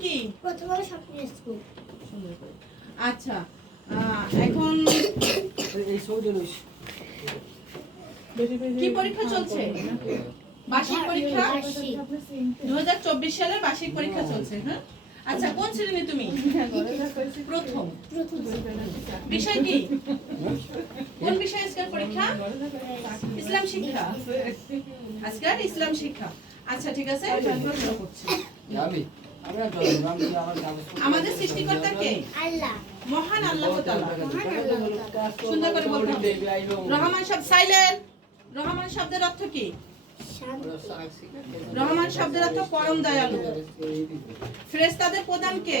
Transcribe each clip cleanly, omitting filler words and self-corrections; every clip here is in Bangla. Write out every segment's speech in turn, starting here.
কি প্রথমে স্বপ্নের স্কুল। আচ্ছা এখন কি পরীক্ষা চলছে? বার্ষিক পরীক্ষা 2024 সালের বার্ষিক পরীক্ষা চলছে। হ্যাঁ, আচ্ছা কোন শ্রেণী তুমি? প্রথম। বিষয় কি? কোন বিষয় আজকের পরীক্ষা? ইসলাম শিক্ষা। আজকের ইসলাম শিক্ষা। আচ্ছা ঠিক আছে, প্রশ্ন করছি। আমাদের সৃষ্টিকর্তা কে? আল্লাহ। মহান আল্লাহ তাআলা। সুন্দর করে বলতে হবে। রহমান শব্দ সাইলেন্ট। রহমান শব্দের অর্থ কি? রহমান শব্দের অর্থ পরম দয়ালু। ফেরেশতাদের প্রধান কে?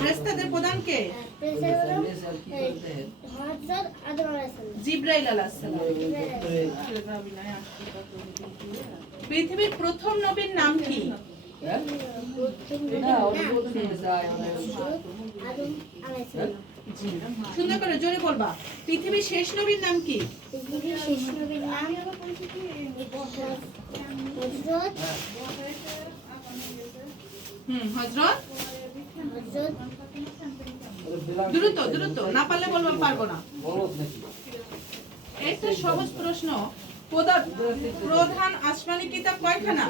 ফেরেশতাদের প্রধান কে? জিবরাইল আলাইহিস সালাম। পৃথিবীর প্রথম নবীর নাম কি? সুন্দর করে জোরে বলবা। পৃথিবীর শেষ নবীর নাম কি? পৃথিবীর শেষ নবীর নাম হযরত। দ্রুত দ্রুত, না পারলে বলবো পারবো না। একটা সহজ প্রশ্ন। প্রধান আসমানি কিতাব কয়খানা?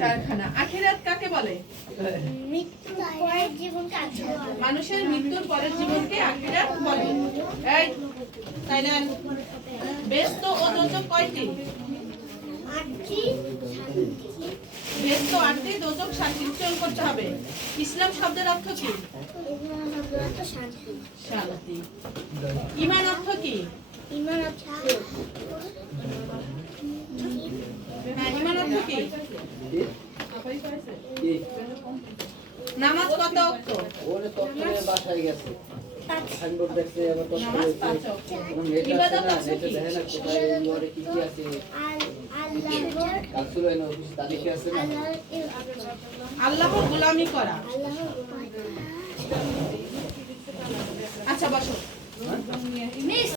চারখানা। আখিরাত কাকে বলে? মানুষের মৃত্যুর পরের জীবনকে আখিরাত বলে। এই সাইলেন্ট। বেহেশত ও দোজখ কয়টি? 8টি। বেহেশত 8টি, দোজখ 7টি। উচ্চারণ করতে হবে। ইসলাম শব্দের অর্থ কি? শান্তি। ঈমান অর্থ কি? ঈমান অর্থ ঈমান অর্থ কি? নামাজ কত ওয়াক্ত? নামাজ 5 ওয়াক্ত। ইবাদত অর্থ কি? আল্লাহর গোলামি করা। আচ্ছা বসো।